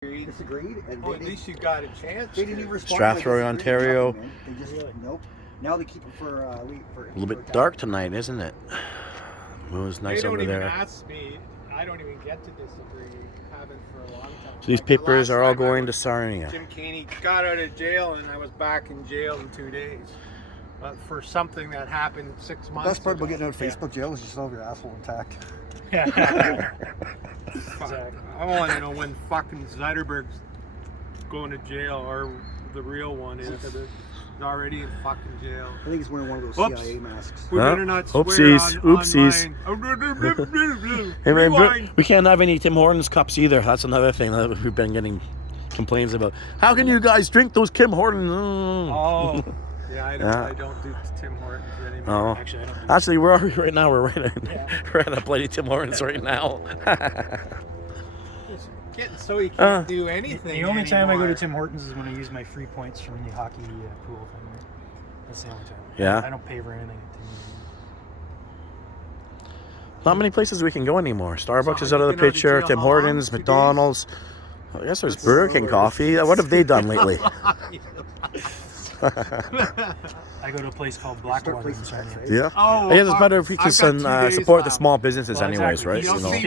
disagreed, and at least you got a chance. they didn't even respond. Strathroy Ontario. They just nope. Now they keep it for A little bit dark tonight, isn't it? Moon's nice over there. They don't even ask me. I don't even get to disagree. Haven't for a long time. So these papers are all going to Sarnia. Jim Caney got out of jail, and I was back in jail in 2 days. But for something that happened 6 months. Best part about getting out of Facebook jail is you still have your asshole intact. I want to know when fucking Zetterberg's going to jail, or the real one is already in fucking jail. I think he's wearing one of those CIA masks. We better not swear Oopsies. online. Hey man, we can't have any Tim Hortons cups either. That's another thing that we've been getting complaints about. How can you guys drink those Tim Hortons? Oh, yeah, I don't do Tim Hortons anymore. Oh. Actually, where are we right now? We're at a bloody Tim Hortons right now. So he can't do anything. The only time I go to anymore. Tim Hortons is when I use my free points from the hockey pool thing. Right? That's the only time. Yeah. I don't pay for anything. Not many places we can go anymore. Starbucks So is out of the you've been out of picture. jail Tim how long? Hortons, 2 days? McDonald's. I guess there's Burger King coffee. What have they done lately? I go to a place called Blackwater in Sarnia. Yeah. Oh, I guess it's better if we I've can got 2 days support the left. small businesses Well, anyways, exactly. right? You'll You know.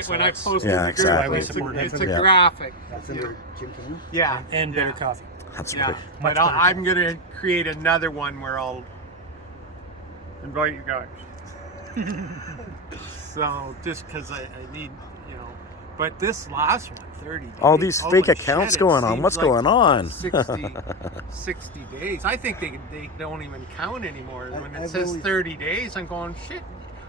see when I post Yeah, the exactly. It's a graphic. That's under Jim Caney. Yeah. And better coffee. That's Yeah. great. But I'm going to create another one where I'll invite you guys. So just because I need, but this last one, 30 days. All these holy fake accounts shit, going it on. seems What's like going on? 60 days. I think they don't even count anymore. When it I've says always- 30 days, I'm going, shit,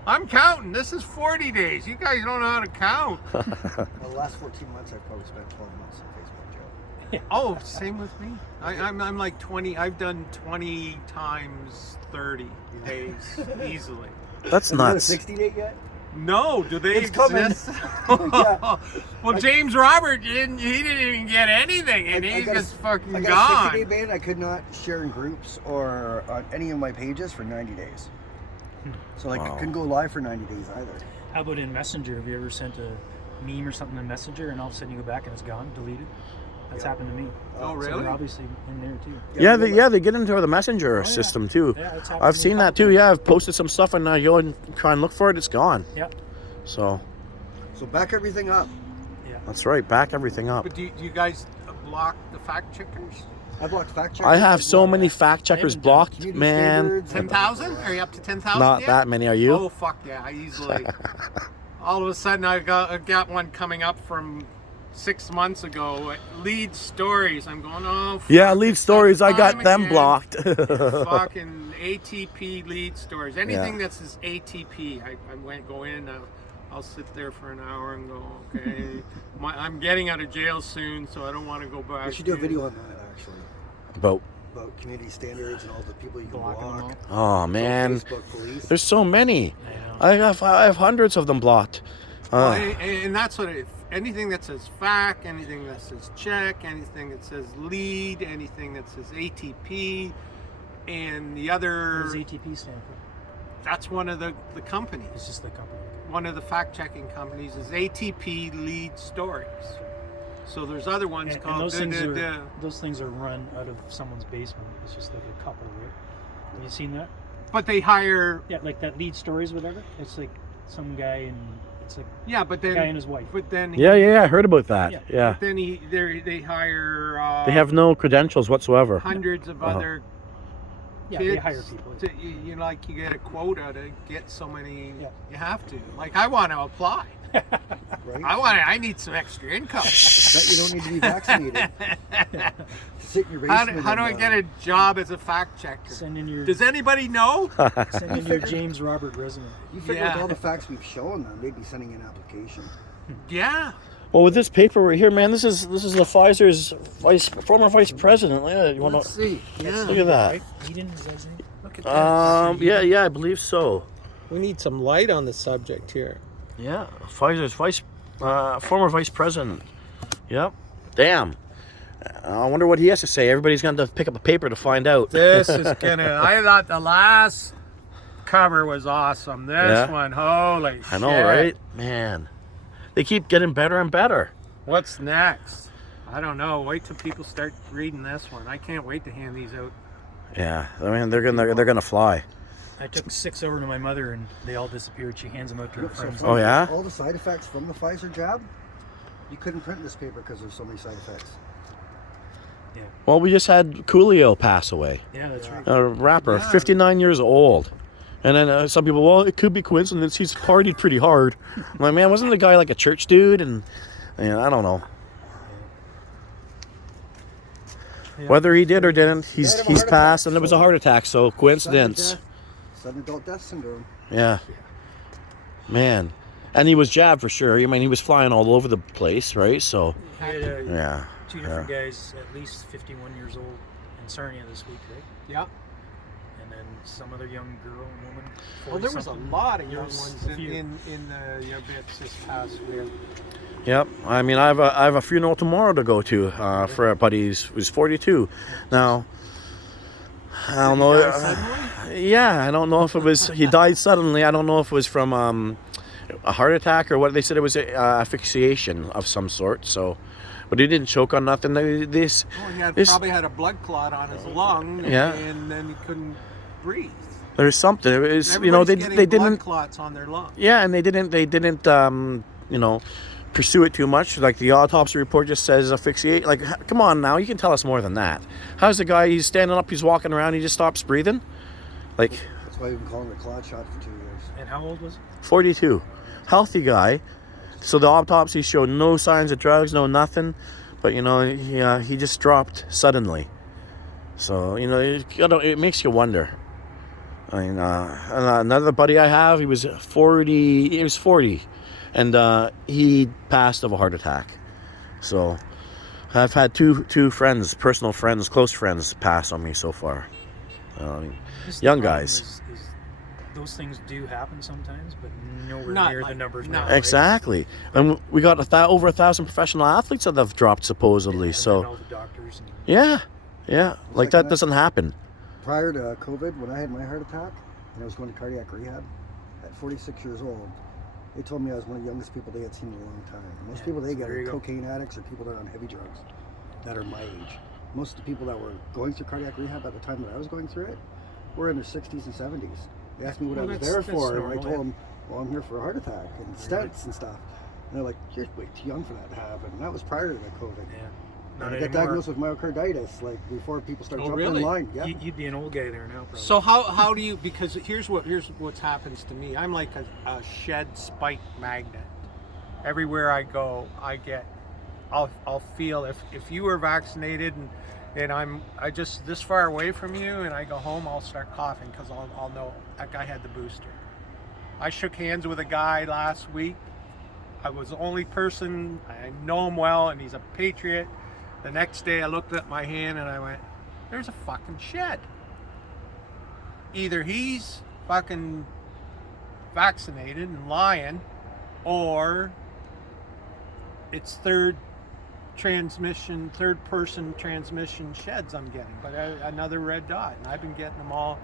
I'm counting. This is 40 days. You guys don't know how to count. The last 14 months, I've probably spent 12 months in Facebook jail. Oh, same with me. I'm like 20. I've done 20 times 30 days easily. That's Have you got a nuts. 60 date yet? No, do they It's coming. exist? Yeah. Well, James Robert didn't even get anything, and he's just fucking I got a 60-day gone. ban. I could not share in groups or on any of my pages for 90 days. So I Wow. couldn't go live for 90 days either. How about in Messenger? Have you ever sent a meme or something in Messenger and all of a sudden you go back and it's gone, deleted? That's happened to me. Oh, So really? they're obviously in there too. Yeah, they get into the messenger system too. Yeah, it's happened I've to me seen a that couple too. Yeah, I've posted some stuff and you go and try and look for it. It's gone. Yeah. So So back everything up. that's right. Back everything up. But do you guys block the fact checkers? I blocked fact checkers. I have so many blocked fact checkers haven't done blocked, community man. standards. 10,000? Are you up to 10,000? Not yet? that many. Are you? Oh fuck yeah, easily. All of a sudden I got one coming up from 6 months ago. Lead stories. I'm going, oh fuck, Yeah, lead it's stories. that I got time them again. blocked. Fucking ATP lead stories. Anything Yeah. that says ATP, I go in. I'll sit there for an hour and go, okay. I'm getting out of jail soon, so I don't want to go back. We should do a video on that actually. About About community standards and all the people you can Blocking them block. all. oh man, Facebook police. there's so many. I know. I have hundreds of them blocked. Well, and that's what anything that says fact, anything that says check, anything that says lead, anything that says ATP, and the What other, does ATP stand for? that's one of the companies. It's just the company. One of the fact-checking companies is ATP lead stories. So there's other ones And called those things are run out of someone's basement. It's just like a couple, right? Have you seen that? but they hire, Yeah, like that lead stories, whatever. It's like some guy and it's like yeah, but a guy and then, his wife. but then, Yeah, I heard about that. Yeah. Yeah, then they hire, they have no credentials whatsoever. hundreds of other Yeah, kids. they hire people. To, you like you get a quota to get so many. Yeah. You have to. Like I want to apply. Right? I need some extra income. Bet you don't need to be vaccinated. Sit in your How basement. do I and, get a job as a fact checker? Send in your Does anybody know? send in your James Robert resume. You figure Yeah. with all the facts we've shown them, they'd be sending an application. Yeah. Well, with this paper right here, man, this is the Pfizer's former vice president. Yeah, you want Let's to see. Yeah. look at that? Yeadon, is that his name? Look at that. Yeah, I believe so. We need some light on the subject here. Yeah, Pfizer's former vice president. Yep. Damn. I wonder what he has to say. Everybody's going to pick up a paper to find out. This is gonna. I thought the last cover was awesome. This Yeah. one, holy shit! I know, right? Man, they keep getting better and better. What's next? I don't know. Wait till people start reading this one. I can't wait to hand these out. Yeah, I mean they're gonna fly. I took 6 over to my mother, and they all disappeared. She hands them out to her friends. Oh, yeah? All the side effects from the Pfizer jab, you couldn't print this paper because there's so many side effects. Yeah. Well, we just had Coolio pass away. Yeah, that's right. A rapper, 59 years old. And then some people, well, it could be coincidence. He's partied pretty hard. I'm like, man, wasn't the guy like a church dude? And I don't know. Yeah. Whether he did or didn't, he's Died of a heart passed, attack, and it was a so- heart attack. So coincidence. Sudden adult death syndrome. Yeah. Man. And he was jabbed for sure. I mean, he was flying all over the place, right? So, We had, yeah. 2 different guys, at least 51 years old, in Sarnia this week, right? Yeah. And then some other young girl and woman. Well, there was a 40-something. lot of young There's ones a few. in the bits this past week. Yep. I mean, I have a funeral tomorrow to go to for a buddy who's 42. Now, I don't know. Yeah, I don't know if it was he died suddenly. I don't know if it was from a heart attack or what. They said it was asphyxiation of some sort. So, but he didn't choke on nothing. This Well, he probably had a blood clot on his lung, Yeah. and then he couldn't breathe. there's something. It was, Everybody's getting they blood didn't. clots on their lung. Yeah, and they didn't pursue it too much. Like the autopsy report just says asphyxiate. Like, come on now, you can tell us more than that. How's the guy? He's standing up, he's walking around, he just stops breathing. Like, That's why you've been calling it a clot shot for 2 years. And how old was he? 42, healthy guy. So the autopsy showed no signs of drugs, no nothing. But he just dropped suddenly. So it makes you wonder. I mean, another buddy I have, he was 40. He was 40. And he passed of a heart attack. So I've had two friends, personal friends, close friends, pass on me so far. This is the Young problem guys. is those things do happen sometimes, but nowhere Not near like- the numbers no. now. Right? Exactly. And we got over 1,000 professional athletes that have dropped supposedly. And So all the doctors. And, yeah. Like like that that. doesn't happen. Prior to COVID, when I had my heart attack and I was going to cardiac rehab at 46 years old, they told me I was one of the youngest people they had seen in a long time. Most Yeah, people they get there you are go. cocaine addicts or people that are on heavy drugs that are my age. Most of the people that were going through cardiac rehab at the time that I was going through it were in their 60s and 70s. They asked me what Well, I was that's- there that's for, and I normal, told yeah. them, well, I'm here for a heart attack and stents and stuff. And they're like, you're way too young for that to happen. And that was prior to the COVID. yeah. And Not I got anymore. diagnosed with myocarditis like before people start Oh, jumping really? in line. Yeah. You'd be an old guy there now, probably. So how do you? Because here's what happens to me. I'm like a shed spike magnet. Everywhere I go, I'll feel if you were vaccinated and I just this far away from you and I go home, I'll start coughing because I'll know that guy had the booster. I shook hands with a guy last week. I was the only person, I know him well, and he's a patriot. The next day I looked at my hand and I went, there's a fucking shed. Either he's fucking vaccinated and lying, or it's third person transmission sheds I'm getting. But another red dot, and I've been getting them all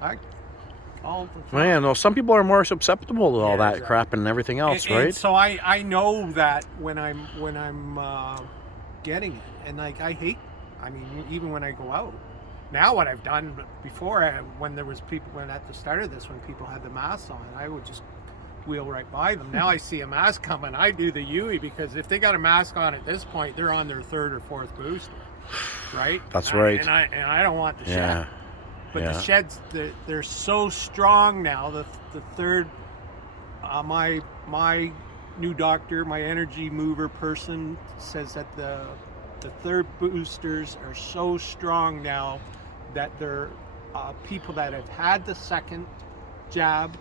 the time. Man, well, some people are more susceptible to all Yeah, that exactly. crap and everything else, And right? so I know that when I'm getting it, and like I hate. I mean, even when I go out. Now what I've done before, when there was people, when at the start of this, when people had the masks on, I would just wheel right by them. Now I see a mask coming, I do the UE, because if they got a mask on at this point, they're on their third or fourth booster, right? That's right. And I don't want the shed. Yeah. But Yeah. the sheds, they're so strong now. The third, my new doctor, my energy mover person says that the third boosters are so strong now that they're people that have had the second jab,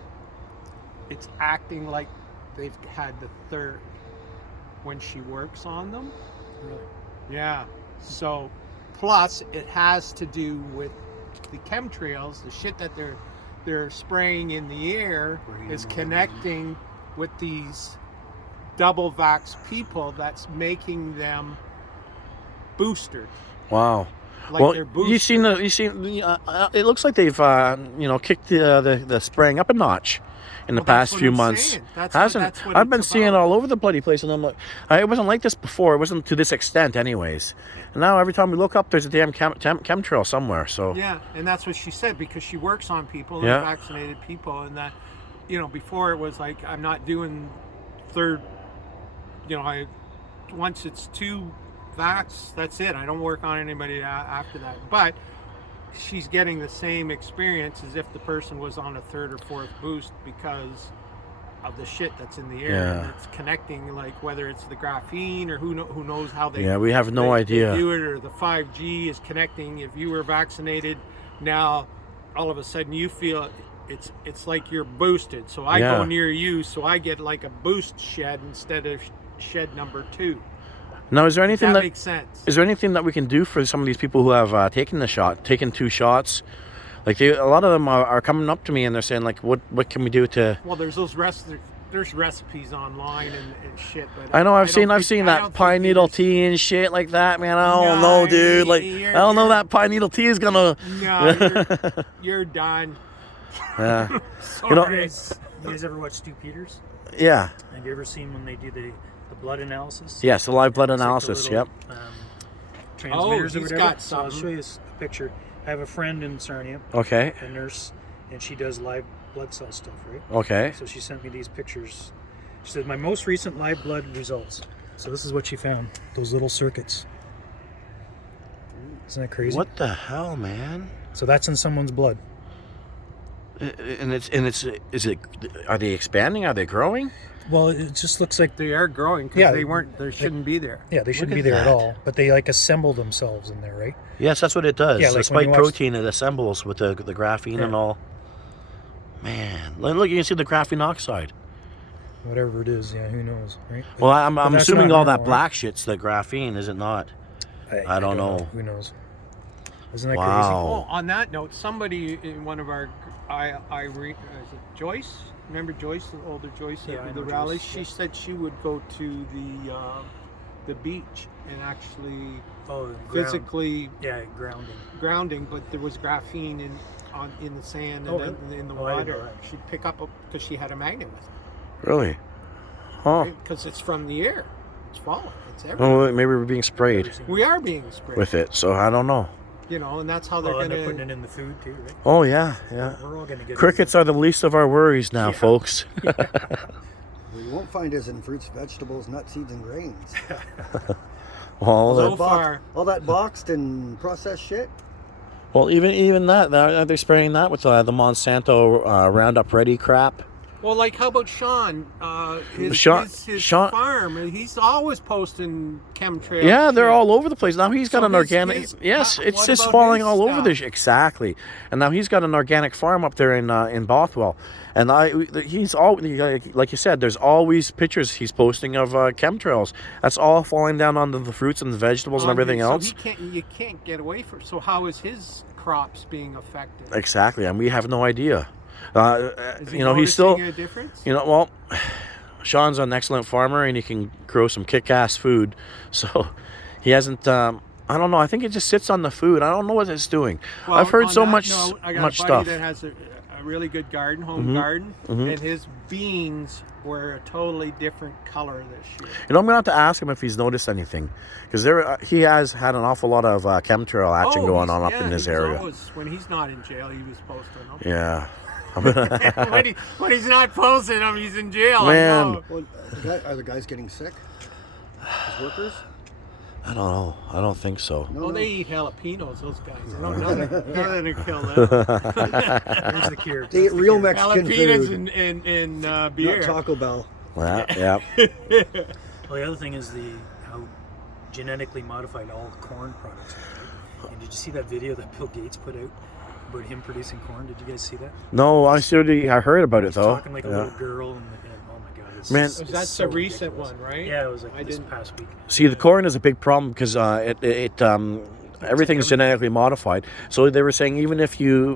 it's acting like they've had the third when she works on them. Really? Yeah. So, plus it has to do with the chemtrails, the shit that they're spraying in the air is connecting with these double vax people that's making them boosted. Wow. Like Well, they're boosted. it looks like they've kicked the spraying up a notch. in the Well, that's past what few I'm months. saying. That's Hasn't? what I've been it's seeing it about. all over the bloody place, and I'm like, it wasn't like this before. It wasn't to this extent, anyways. And now every time we look up, there's a damn chemtrail somewhere. So Yeah, and that's what she said, because she works on people, Yeah. vaccinated people, and that, before it was like, I'm not doing third, once it's 2 vax, that's it. I don't work on anybody after that. But she's getting the same experience as if the person was on a 3rd or 4th boost, because of the shit that's in the air. Yeah. And it's connecting, like whether it's the graphene or who knows how they. yeah, we have no they idea. do it, or the 5G is connecting. If you were vaccinated, now all of a sudden you feel it's like you're boosted. So I Yeah. go near you, so I get like a boost shed instead of shed number 2. Now, is there anything That that makes sense. is there anything that we can do for some of these people who have taken 2 shots? Like a lot of them are coming up to me and they're saying, like, what can we do to? Well, there's there's recipes online and shit. But I know I've don't seen think- I that don't pine think needle there's- tea and shit like that, man. I don't No, know, dude. Like, you're- I don't know you're- that pine needle tea is gonna. No, you're done. Yeah. Sorry. You know- You guys ever watch Stu Peters? Yeah. Have you ever seen when they do the blood analysis? Yes, the live blood It's like the analysis. little, Yep. Transmitters or he's whatever. got So I'll something. show you a picture. I have a friend in Sarnia, Okay. a nurse, and she does live blood cell stuff, right? Okay. So she sent me these pictures. She said, my most recent live blood results. So this is what she found. Those little circuits. Isn't that crazy? What the hell, man? So that's in someone's blood. And is it? Are they expanding? Are they growing? Well, it just looks like, They are growing because Yeah. they shouldn't be there. yeah, they shouldn't at be there at that. all. But they like assemble themselves in there, right? Yes, that's what it does. Yeah, the like when spike you watch- protein, it assembles with the graphene and Yeah. all. Man, look, you can see the graphene oxide. Whatever it is, yeah, who knows, right? Well, I'm But that's assuming not all that normal, black shit's the graphene, is it not? I don't know. Who knows? Isn't that Wow. Oh, on that note, somebody in one of our, is it Joyce? Remember Joyce, the older Joyce Yeah, I at know the rallies? Joyce, She yeah. said she would go to the beach and actually crazy? Oh, physically Yeah, grounding. grounding, but there was graphene in the sand Oh, and really? in the Oh, I didn't know water. that. She'd pick up because she had a magnet with her, Really? Huh. because it's from the air. It's falling. It's everywhere. Well, maybe we're being sprayed We are being sprayed, with it, so I don't know. and that's how they're Oh, and they're going putting to. it in the food too, right? Oh yeah, yeah. We're all gonna get Crickets are the least of our worries now, Yeah. folks. What you won't find is in fruits, vegetables, nuts, seeds, and grains. Well, So that, far- all that boxed and processed shit. well, even that, are they spraying that with the Monsanto Roundup Ready crap? Well, like how about Sean? His Sean- farm. He's always posting chemtrails. Yeah, they're shit. all over the place. Now he's got So an organic. Yes, what it's just about falling his all over the stuff? exactly. And now he's got an organic farm up there in Bothwell, and he's all like you said. There's always pictures he's posting of chemtrails. That's all falling down onto the fruits and the vegetables and everything So else. you can't get away from. So how is his crops being affected? Exactly, and we have no idea. Is he He's still. noticing a difference? Well, Sean's an excellent farmer and he can grow some kick-ass food. So he hasn't. I don't know. I think it just sits on the food. I don't know what it's doing. Well, I've heard on so that much, note, I got much a buddy stuff. that has a really good garden, home garden, and his beans were a totally different color this year. I'm gonna have to ask him if he's noticed anything, because he has had an awful lot of chemtrail action going on up in this area. When he's not in jail, he was posting them. Yeah. when he's not posting them, he's in jail. Man. I know. Well, are the guys getting sick? His workers? I don't know. I don't think so. No, Oh, no. they eat jalapenos, those guys. Nothing to kill them. Here's the cure. They eat real Mexican Jalapenos food, and beer. not Taco Bell. Yeah. Well, the other thing is how genetically modified all corn products are. And did you see that video that Bill Gates put out about him producing corn? Did you guys see that? No, I heard about it He's though. talking like a Yeah. little girl, and oh my god, Man. it's That's so a recent ridiculous. one, right? Yeah, it was like I this didn't- past week. See, the corn is a big problem because everything's genetically modified. So they were saying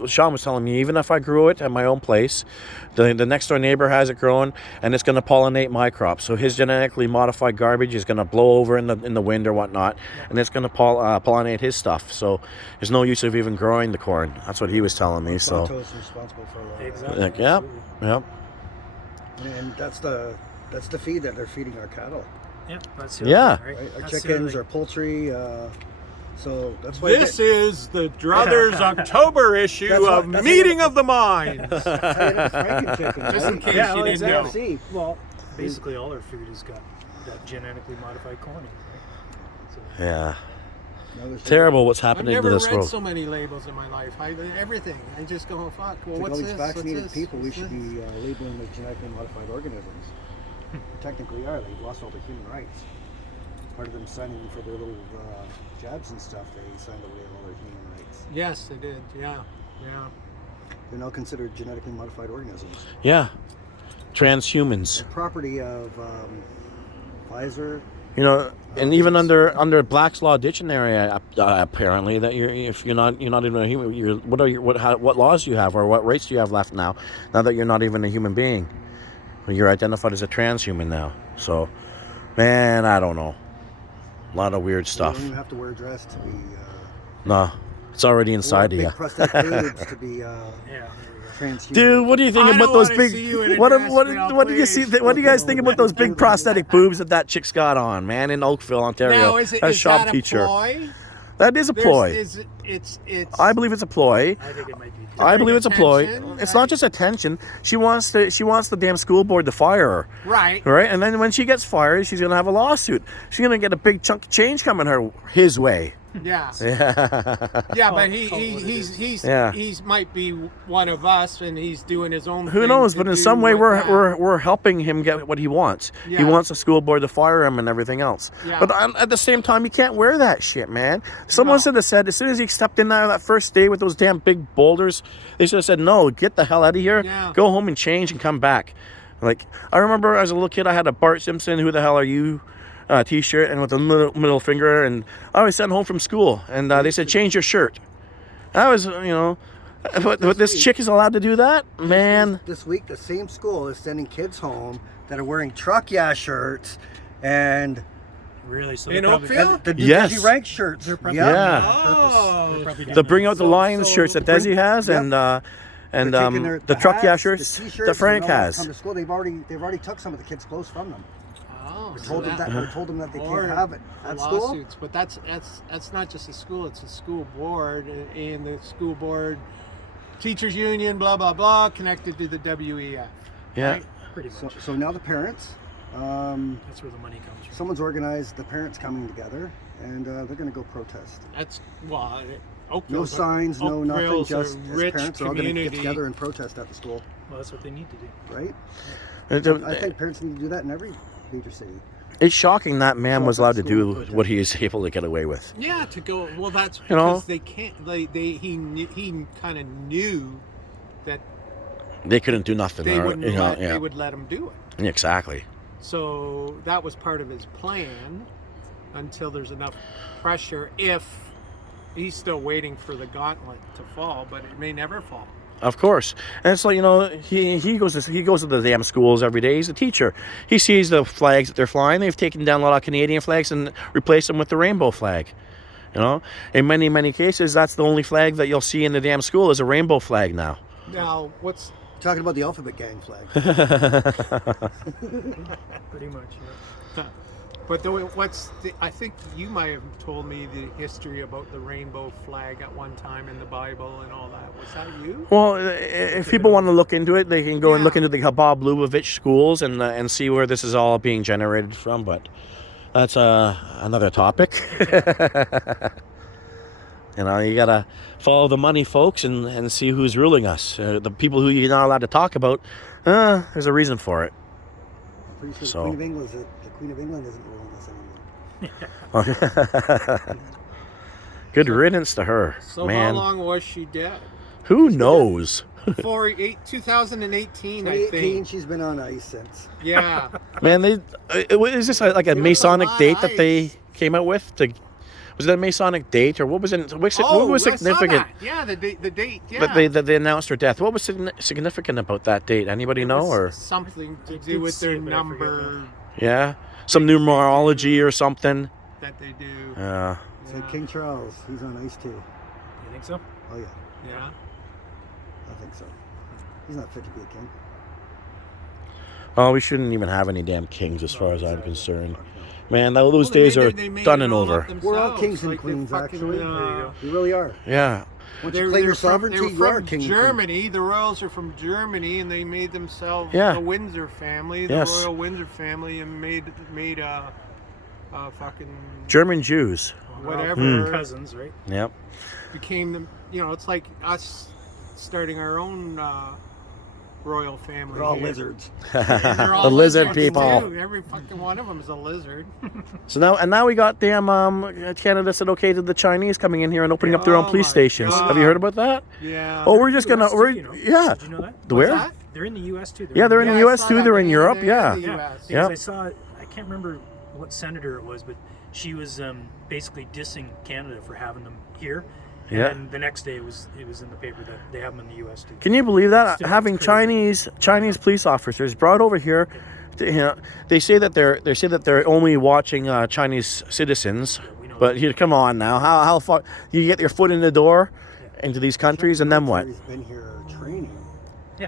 Sean was telling me, even if I grew it at my own place, the next door neighbor has it growing and it's going to pollinate my crop. So his genetically modified garbage is going to blow over in the wind or whatnot, and it's going to pollinate his stuff. So there's no use of even growing the corn. That's what he was telling me. So Monsanto's responsible for a lot. Exactly. like, yeah, absolutely. yeah. And that's the feed that they're feeding our cattle, Yeah, that's the Yeah. other thing, right? Our That's the chickens, other our thing. poultry. So that's why This is the Druthers October issue That's what- of that's Meeting what- of the Minds. Franken-chicken, Just in right? case Yeah, you well, didn't know. exactly. Well, basically all our food has got that genetically modified corn in it, right? So, Yeah. Now there's Terrible what's I've happening to never this read world. so many labels in my life. Everything. I just go, fuck. Well, Like what's all this? these What's vaccinated this? people, we What's should this? be labeling with genetically modified organisms. Technically are. They've lost all their human rights. Part of them signing for their little jabs and stuff, they signed away all their human rights. Yes, they did. Yeah. They're now considered genetically modified organisms. Yeah. Transhumans. Property of Pfizer. You know, and even under Black's Law Dictionary, apparently that if you're not even a human, what laws do you have or what rights do you have left now that you're not even a human being? You're identified as a transhuman now. So, man, I don't know. A lot of weird You stuff. don't even have to wear a dress to be. No, it's already inside of big you. prosthetic boobs to be yeah, there we go. transhuman. Dude, what do you think I about don't those wanna big? see you in a What dress, do you see? please. What do you guys think about those big prosthetic boobs that chick's got on, man, in Oakville, Ontario? Now, is a shop that a teacher. ploy? That is a ploy. It's. I believe it's a ploy. I think it might be. I believe it's a ploy. attention, It's right? not just attention. She wants the damn school board to fire her. Right. Right? And then when she gets fired, she's gonna have a lawsuit. She's gonna get a big chunk of change coming his way. Yeah. Yeah. Yeah, but Call it what it is. Yeah. he's might be one of us, and he's doing his own. Who thing knows? to But in do some way, what- we're helping him get what he wants. He Yeah. wants a school board to fire him and everything else. Yeah. But at the same time, you can't wear that shit, man. Someone No. should have said as soon as he stepped in there that first day with those damn big boulders, they should have said, "No, get the hell out of here. Yeah. Go home and change and come back." Like I remember as a little kid, I had a Bart Simpson, "Who the hell are you?" T-shirt and with a middle finger, and I was sent home from school, and they said, "Change your shirt." I was, but this chick is allowed to do that, man. This week, the same school is sending kids home that are wearing truck shirts and Really? So In they're probably- Oakville? the Yes. Desi Rank shirts. They're probably Yeah. Yeah. on purpose. Oh, They're probably To doing bring that. out the Lions shirts that Desi has, Yep. and They're taking the truck hats, shirts the that t-shirts, Frank and all that has. Come to school. They've already took some of the kids' clothes from them. Oh, They so told them that- that they told them that they or can't have it at school. lawsuits, but that's not just a school; it's a school board, and the school board, teachers union, blah blah blah, connected to the WEF. Yeah. Right? Pretty So, much. so now the parents, That's where the money comes from. someone's organized the parents coming together, and they're going to go protest. That's well, No Oakville's a- signs, no nothing. Oakville's a Just as rich parents are all going to community. get together and protest at the school, Well, that's what they need to do. right? It- I think parents need to do that in every major city. It's shocking that man Show was up at allowed to school do and protest. what he is able to get away with. Yeah, to go. Well, that's You know? because they can't. He kind of knew that They couldn't do nothing. they or- wouldn't they would let him do it. Exactly. So that was part of his plan until there's enough pressure. If he's still waiting for the gauntlet to fall, but it may never fall. Of course, and it's like he goes to the damn schools every day. He's a teacher. He sees the flags that they're flying. They've taken down a lot of Canadian flags and replaced them with the rainbow flag. In many cases, that's the only flag that you'll see in the damn school is a rainbow flag now. Now, what's Talking about the alphabet gang flag. Pretty much. Yeah. but I think you might have told me the history about the rainbow flag at one time in the Bible and all that. Was that you? Well, if people want to look into it, they can go and look Yeah. into the Bob Lubavitch schools and see where this is all being generated from. But that's another topic. You gotta follow the money, folks, and see who's ruling us. The people who you're not allowed to talk about. There's a reason for it. I'm pretty sure So- the Queen of England isn't ruling us anymore. Good riddance to her, So man. how long was she dead? Who knows? 2018, I 2018, think. she's been on ice since. Yeah. Man, is this like a was Masonic on date that ice. they came out with? Was it a Masonic date, or what was it? What was I saw significant? that. Yeah, the date. Yeah. That they announced her death. What was significant about that date? Anybody know? Or something to I do did with see their it, but I forget number yeah, some numerology or something. that they do. Yeah. So King Charles, he's on ice too. You think so? Oh yeah, Yeah. I think so. He's not fit to be a king. Oh, we shouldn't even have any damn kings as far as I'm concerned. Man, those Well, days are they made done it and all over. up We're all themselves, kings and like they're queens, fucking, actually. There you go. We really are. Yeah. Once you claim your sovereignty, they're you are from king and queen. Germany. The royals are from Germany, and they made themselves Yeah. the Windsor family, the Yes. royal Windsor family, and made a fucking German Jews. whatever. Mm. Cousins, right? Yep. Became them. You know, it's like us starting our own royal family. We're all here. lizards. And they're all The lizard lizards, people. too. Every fucking one of them is a lizard. So now we got damn Canada said okay to the Chinese coming in here and opening up their own Oh police my stations. God. Have you heard about that? Yeah. Oh, we're just gonna US we're too, you know? yeah. Did you know that? Where? What's that? They're in the U.S. too. Yeah, they're in the I U.S. saw too. that They're in in Europe. the Yeah. US. Yeah, because Yeah. I saw, I can't remember what senator it was, but she was basically dissing Canada for having them here. Yeah. And the next day it was in the paper that they have them in the U.S. too. Can you believe that? Still, Having it's crazy. Chinese police officers brought over here, you know, they say that they're only watching Chinese citizens. we know But that. here, come on now, how far you get your foot in the door into these countries, and then what? He's been here training. Yeah.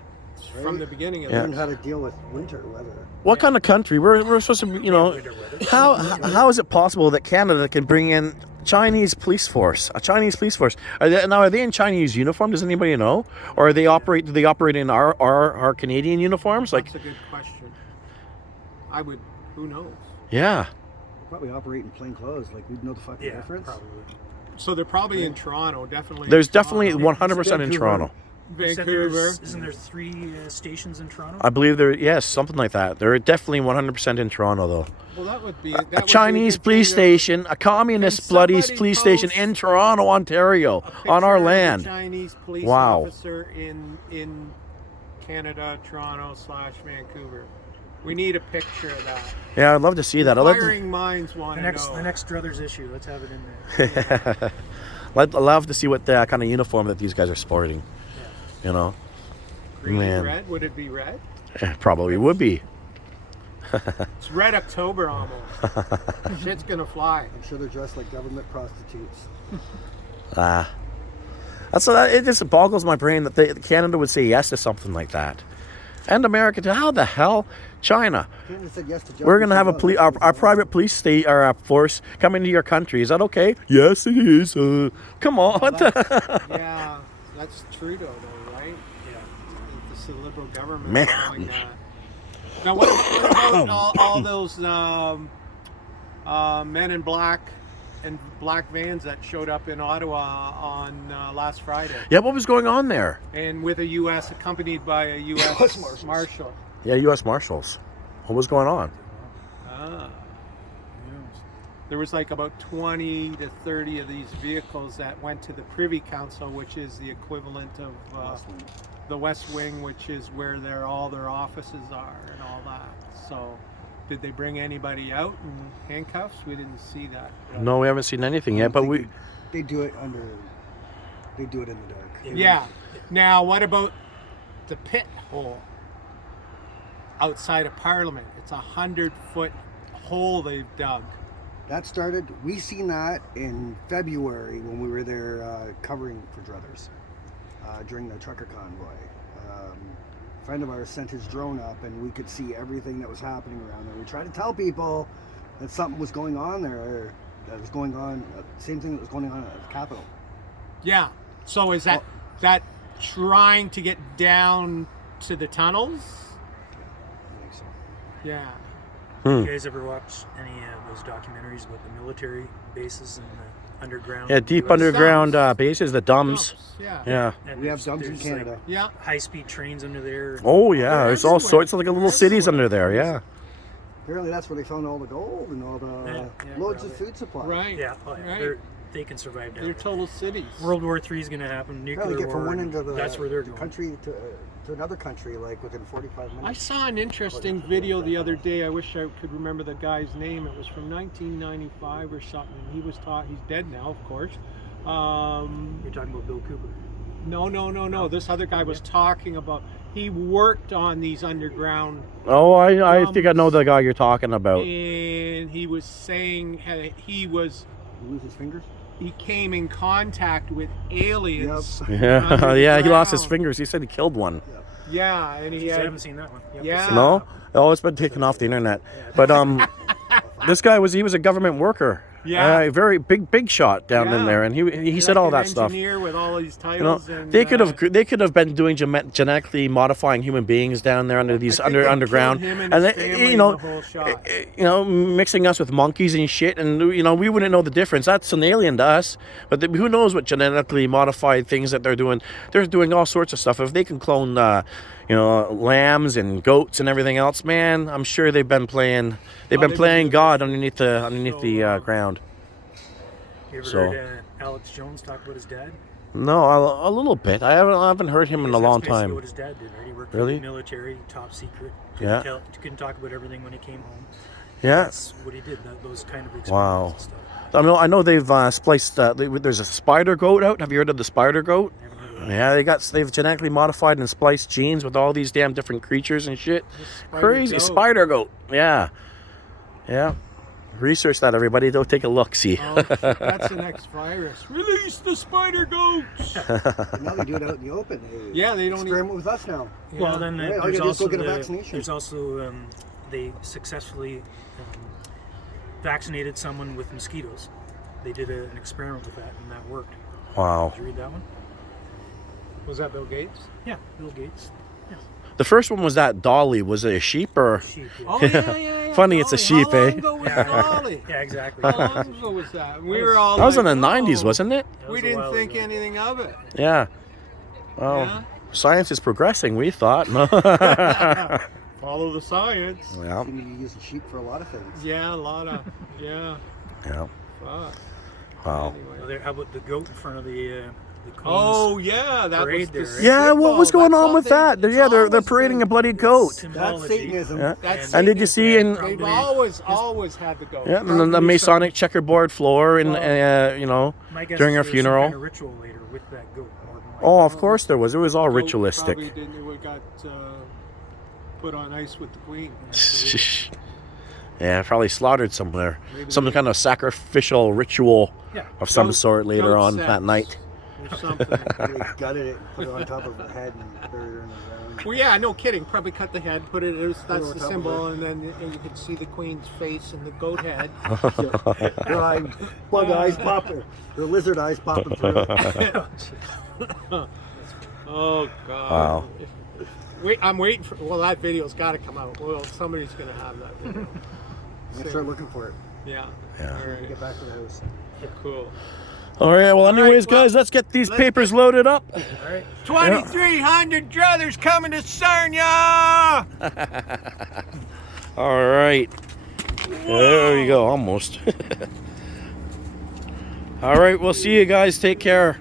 Right? From the beginning of Learn it. how to deal with winter weather. What kind of country? We're supposed to, you know, Winter weather. how is it possible that Canada can bring in Chinese police force, a Chinese police force? Are they in Chinese uniform? Does anybody know, or do they operate in our Canadian uniforms? Like, That's a good question. I would. Who knows? yeah, Probably operate in plain clothes. Like we'd know the fucking Yeah, difference. probably. So they're probably in Toronto. Definitely. there's in definitely Toronto. 100% in Vancouver. Toronto. You said Vancouver. isn't there 3 stations in Toronto? I believe yes, something like that. They're definitely 100% in Toronto though. Well, that would be A that would be Chinese good police thing to- station, a communist bloody somebody police station post in Toronto, Ontario, a on our picture of a land. Chinese police Wow. officer in Canada, Toronto / Vancouver. We need a picture of that. Yeah, I'd love to see that. I'd Inquiring minds want The to know. next Druthers issue. Let's have it in there. I'd love to see what the kind of uniform that these guys are sporting. You know, Green, man. red. Would it be red? Probably would be. It's Red October almost. Shit's gonna fly. I'm sure they're dressed like government prostitutes. It just boggles my brain that Canada would say yes to something like that, and America too. How the hell, China? Canada said yes to We're gonna have our private police state or force come into your country. Is that okay? Yes, it is. Come on. What the- Yeah, that's Trudeau though, right? Yeah. It's the Liberal government Man. allowing that. Now, what about all those men in black and black vans that showed up in Ottawa on last Friday, Yeah, what was going on there? and with a U.S. accompanied by a U.S. Marshal? Yeah, U.S. Marshals. What was going on? Ah. There was like about 20 to 30 of these vehicles that went to the Privy Council, which is the equivalent of the West Wing, which is where all their offices are and all that. So, did they bring anybody out in handcuffs? We didn't see that. No, we haven't seen anything yet, but They do it They do it in the dark. Yeah. Now, what about the pit hole outside of Parliament? It's 100-foot hole they've dug. That started. We seen that in February when we were there covering for Druthers during the trucker convoy. A friend of ours sent his drone up, and we could see everything that was happening around there. We tried to tell people that something was going on there. That was going on. Same thing that was going on at the Capitol. Yeah. So is that trying to get down to the tunnels? I think so. Yeah. You guys ever watch any of those documentaries about the military bases and the underground? yeah, deep US? underground bases, the dumbs. Yeah. Yeah. And We have there's- dumbs in there's, Canada. Like, Yeah. high-speed trains under there. Oh yeah, They're there's all everywhere. sorts of like little cities under there. Yeah. Apparently, that's where they found all the gold and all the Yeah, loads of probably. food supply. Right. Yeah, oh, yeah. Right. They can survive down They're there. total cities. World War III is going to happen. Nuclear Apparently, get from war. one end of the That's where they're the going. country to another country like within 45 minutes. I saw an interesting video the other day. I wish I could remember the guy's name. It was from 1995 or something. He was he's dead now, of course. You're talking about Bill Cooper. No. This other guy was talking about. He worked on these underground, Oh, I think I know the guy you're talking about. and he was saying he was He lose his fingers? He came in contact with aliens. Yeah, yeah. He lost his underground. fingers. He said he killed one. Yeah, and he I had, haven't seen that one. You have to Yeah. see No, oh, it's been taken off the internet. But this guy was a government worker. Yeah. Very big shot down in Yeah. there, and he He's said like all an that stuff. engineer with all these You know, titles. And, they could have been doing genetically modifying human beings down there under these I think they underground, killed him and and his they, family you know, in the whole shot. mixing us with monkeys and shit, and you know, we wouldn't know the difference. That's an alien to us, but who knows what genetically modified things that they're doing? They're doing all sorts of stuff. If they can clone, lambs and goats and everything else, man, I'm sure they've been playing. They've been playing God underneath the ground. You ever So- heard Alex Jones talk about his dad? No, a little bit. I haven't heard him in a Because long that's basically time. what his dad did, right? He worked Really? for the military, top secret. Yeah. Couldn't talk about everything when he came home. Yeah. That's what he did. Those kind of experiments Wow. and stuff. I know they've spliced. There's a spider goat out. Have you heard of the spider goat? I haven't heard of that. Yeah, they've genetically modified and spliced genes with all these damn different creatures and shit. Crazy goat. spider goat. Yeah, yeah. Research that, everybody. Go take a look. See. Oh, that's the next virus. Release the spider goats. But now they do it out in the open. They Yeah, they don't experiment with us now. Well, then Right, all you there's gotta do is go also get a vaccination. there's also they successfully vaccinated someone with mosquitoes. They did an experiment with that, and that worked. Wow. Did you read that one? Was that Bill Gates? Yeah, Bill Gates. The first one was that Dolly. Was it a sheep or? Sheep. Yeah. Oh yeah. Funny, it's a Dolly. sheep, How long eh? ago was Yeah. Dolly? Yeah, exactly. How long ago was that? We were all. That was in like, the '90s, "Oh." wasn't it? That We was a didn't while think ago. anything of it. Yeah. Well, Yeah. science is progressing. We thought. No. Follow the science. Yeah. You can use a sheep for a lot of things. Yeah, a lot of. Yeah. Yeah. Fuck. Wow. Anyway. Well, how about the goat in front of the Queen's? Oh yeah, that was parade the there, right? Yeah, what was going That's on all with they- that? it's Yeah, they're always parading been- a bloody goat. That's Symbology. Satanism. Yeah. That's And did you see in They've always had to go. yeah the Masonic checkerboard floor and My guess during is her there's funeral? Some kind of ritual later with that goat. More than likely. Oh, of course there was. It was all Goat ritualistic. Probably didn't. It got put on ice with the Queen. Yeah, probably slaughtered somewhere. Maybe Some they- kind of sacrificial ritual Yeah. of some Goat- sort later goat on sex that night. Or something. They gutted it, put it on top of her head, and buried her in the ground. Well, yeah, no kidding. Probably cut the head, put it. That's on the top of symbol, and then you could see the Queen's face and the goat head. Her eye, bug eyes popping, her lizard eyes popping through. Oh God. Wow. Wait, I'm waiting for. Well, that video's got to come out. Well, somebody's gonna have that video. I'm gonna start looking for it. Yeah. Yeah. All right. Get back to the house. Cool. All right. Well, anyways, well, guys, let's get these let's papers loaded up. 2,300 druthers coming to Sarnia. All right. There you go. Almost. All right. We'll see you guys. Take care.